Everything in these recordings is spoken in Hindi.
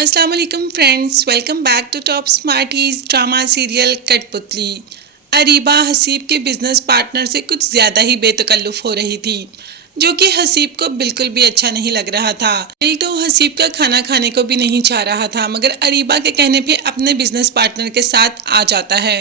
अस्सलाम वालेकुम friends, welcome back to top smarties drama serial Kathputli. Areeba Haseeb के बिजनेस पार्टनर से कुछ ज़्यादा ही बेतकल्लुफ़ हो रही थी, जो कि हसीब को बिल्कुल भी अच्छा नहीं लग रहा था। दिल तो हसीब का खाना खाने को भी नहीं चाह रहा था, मगर अरीबा के कहने पे अपने बिजनेस पार्टनर के साथ आ जाता है।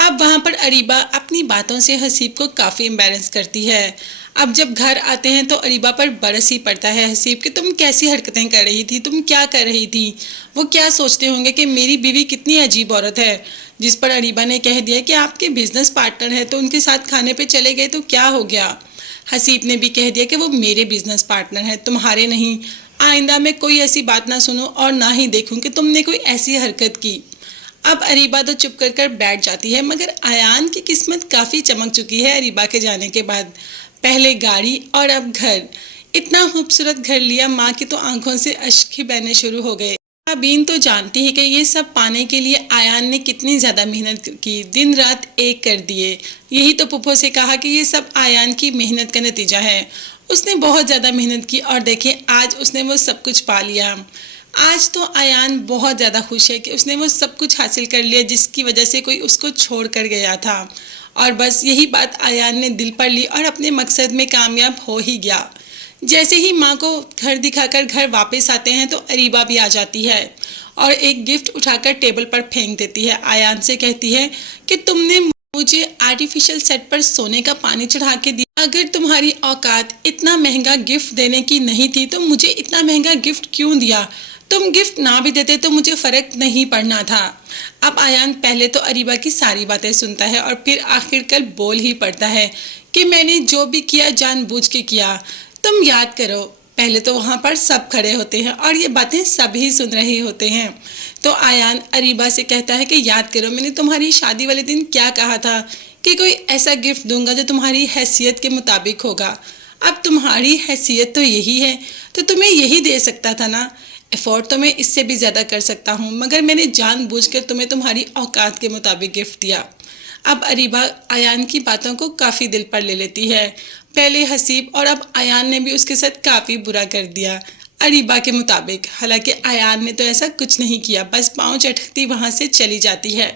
अब वहाँ पर अरीबा अपनी बातों से हसीब को काफ़ी एम्बेरस करती है। अब जब घर आते हैं तो अरीबा पर बरस ही पड़ता है हसीब कि तुम कैसी हरकतें कर रही थी, तुम क्या कर रही थी, वो क्या सोचते होंगे कि मेरी बीवी कितनी अजीब औरत है। जिस पर अरीबा ने कह दिया कि आपके बिजनेस पार्टनर है तो उनके साथ खाने पे चले गए तो क्या हो गया। हसीब ने भी कह दिया कि वो मेरे बिजनेस पार्टनर है, तुम्हारे नहीं। आइंदा मैं कोई ऐसी बात ना सुनूं और ना ही देखूं कि तुमने कोई ऐसी हरकत की। अब अरीबा तो चुप कर बैठ जाती है, मगर आयान की किस्मत काफ़ी चमक चुकी है अरीबा के जाने के बाद। पहले गाड़ी और अब घर। इतना खूबसूरत घर लिया, माँ की तो आंखों से अश्क ही बहने शुरू हो गए। बीन तो जानती है कि ये सब पाने के लिए आयान ने कितनी ज़्यादा मेहनत की, दिन रात एक कर दिए। यही तो पुप्पो से कहा कि ये सब आयान की मेहनत का नतीजा है। उसने बहुत ज़्यादा मेहनत की और देखिए आज उसने वो सब कुछ पा लिया। आज तो आयान बहुत ज़्यादा खुश है कि उसने वो सब कुछ हासिल कर लिया जिसकी वजह से कोई उसको छोड़ कर गया था। और बस यही बात आयान ने दिल पर ली और अपने मकसद में कामयाब हो ही गया। जैसे ही माँ को घर दिखाकर घर वापस आते हैं तो अरीबा भी आ जाती है और एक गिफ्ट उठाकर टेबल पर फेंक देती है। आयान से कहती है कि तुमने मुझे आर्टिफिशियल सेट पर सोने का पानी चढ़ा के दिया। अगर तुम्हारी औकात इतना महंगा गिफ्ट देने की नहीं थी तो मुझे इतना महंगा गिफ्ट क्यों दिया। तुम गिफ्ट ना भी देते तो मुझे फ़र्क नहीं पड़ना था। अब आयान पहले तो अरीबा की सारी बातें सुनता है और फिर आखिरकार बोल ही पड़ता है कि मैंने जो भी किया जानबूझ के किया। तुम याद करो, पहले तो वहाँ पर सब खड़े होते हैं और ये बातें सभी सुन रहे होते हैं। तो आयान अरीबा से कहता है कि याद करो मैंने तुम्हारी शादी वाले दिन क्या कहा था कि कोई ऐसा गिफ्ट दूंगा जो तुम्हारी हैसियत के मुताबिक होगा। अब तुम्हारी हैसियत तो यही है तो तुम्हें यही दे सकता था ना। एफोर्ड तो मैं इससे भी ज़्यादा कर सकता हूँ, मगर मैंने जानबूझकर तुम्हें तुम्हारी औकात के मुताबिक गिफ्ट दिया। अब अरीबा आयान की बातों को काफ़ी दिल पर ले लेती है। पहले हसीब और अब आयान ने भी उसके साथ काफ़ी बुरा कर दिया अरीबा के मुताबिक। हालांकि आयान ने तो ऐसा कुछ नहीं किया, बस पाँव चटकती वहाँ से चली जाती है।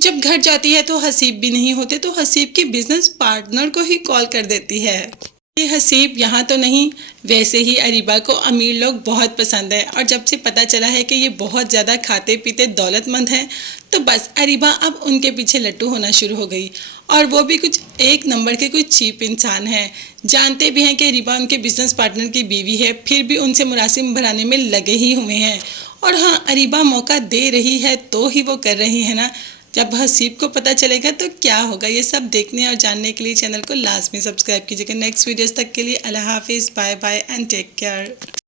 जब घर जाती है तो हसीब भी नहीं होते तो हसीब के बिजनेस पार्टनर को ही कॉल कर देती है। ये हसीब यहाँ तो नहीं, वैसे ही अरीबा को अमीर लोग बहुत पसंद है और जब से पता चला है कि ये बहुत ज़्यादा खाते पीते दौलतमंद हैं तो बस अरीबा अब उनके पीछे लट्टू होना शुरू हो गई। और वो भी कुछ एक नंबर के कुछ चीप इंसान हैं। जानते भी हैं कि अरीबा उनके बिजनेस पार्टनर की बीवी है, फिर भी उनसे मुरासिम भराने में लगे ही हुए हैं। और हाँ, अरीबा मौका दे रही है तो ही वो कर रही है ना। जब हसीब को पता चलेगा तो क्या होगा, ये सब देखने और जानने के लिए चैनल को लाजमी सब्सक्राइब कीजिएगा। नेक्स्ट वीडियोस तक के लिए अल्लाह हाफिज़, bye bye and take care.